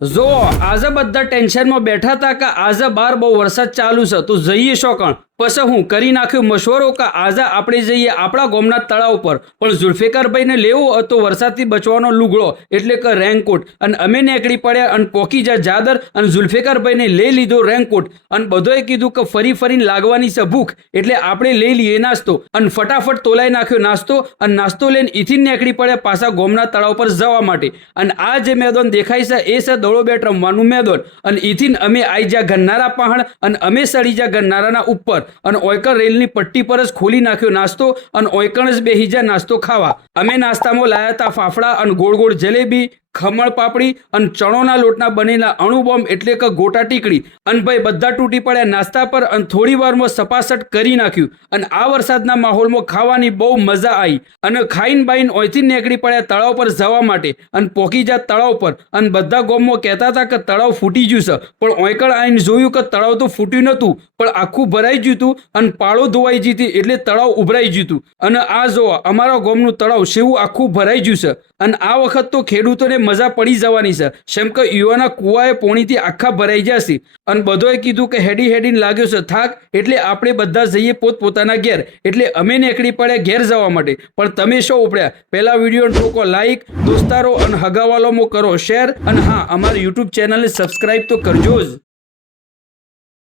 જો આજે બધા ટેન્શનમાં બેઠા હતા કે આજે બાર બહુ વરસાદ ચાલુ છે તો જઈએ શો કણ પછી હું કરી નાખ્યો મશવરો કે આજે આપણે જઈએ આપણા ગામના તળાવ પર પણ ઝુલ્ફિકારભાઈને લેવો હતો વરસાદથી બચવાનો લુગડો એટલે કે રેનકોટ અને અમે નીકળી પડ્યા અને પોકી જા જાદર અને ઝુલ્ફિકારભાઈને લઈ લીધો રેનકોટ અને બધોએ કીધું કે ફરી ફરીને લાગવાની છે ભૂખ એટલે આપણે લઈ લઈએ નાસ્તો અને ફટાફટ તોલાઈ નાખ્યો નાસ્તો અને નાસ્તો લઈને ઈથી નીકળી પડ્યા પાછા ગામના તળાવ પર જવા માટે અને આ જે મેદાન દેખાય છે એ છે દડો બેટ રમવાનું મેદાન અને ઈથી અમે આવી જા ગન્નારા પહાડ અને અમે સડી જા ગન્નારાના ઉપર અને ઓયકણ રેલની પટ્ટી પર જ ખોલી નાખ્યો નાસ્તો અને ઓયકણ જ બેહી જા નાસ્તો ખાવા અમે નાસ્તામાં લાયા હતા ફાફડા અને ગોળ ગોળ જલેબી ખમણ પાપડી અને ચણોના લોટના બનેલા અણુબોમ્બ એટલે કે ગોટા ટીકડી અને ભાઈ બધા તૂટી પડ્યા નાસ્તા પર અને થોડી વારમાં સપાસટ કરી નાખ્યું અને આ વરસાદના માહોલમાં ખાવાની બહુ મજા આવી અને ખાઈને બાઈને ઓયથી નીકળી પડ્યા તળાવ પર જવા માટે અને પોકી જા તળાવ પર અને બધા ગામમાં કહેતા હતા કે તળાવ ફૂટી ગયું છે પણ ઓયકળ આવીને જોયું કે તળાવ તો ફૂટ્યું નહોતું પણ આખું ભરાઈ ગયું હતું અને પાળો ધોવાઈ ગઈ હતી એટલે તળાવ ઉભરાઈ ગયું હતું અને આ જો અમારા ગામનું તળાવ સેવું આખું ભરાઈ ગયું છે અને આ વખત તો ખેડૂતોને મજા પડી જવાની છે કેમ કે યુવાના કુવાએ પોણીથી આખા ભરાઈ જશે અને બધોએ કીધું કે હેડી હેડીને લાગ્યો છે થાક એટલે આપણે બધા જઈએ પોતપોતાના ઘેર એટલે અમે નીકળી પડ્યા ઘેર જવા માટે પણ તમે શું ઉપડ્યા પહેલા વિડીયો ઠોકો લાઈક દોસ્તારો અને હગાવાલોમાં કરો શેર અને હા અમારી યુટ્યુબ ચેનલને સબસ્ક્રાઈબ તો કરજો જ.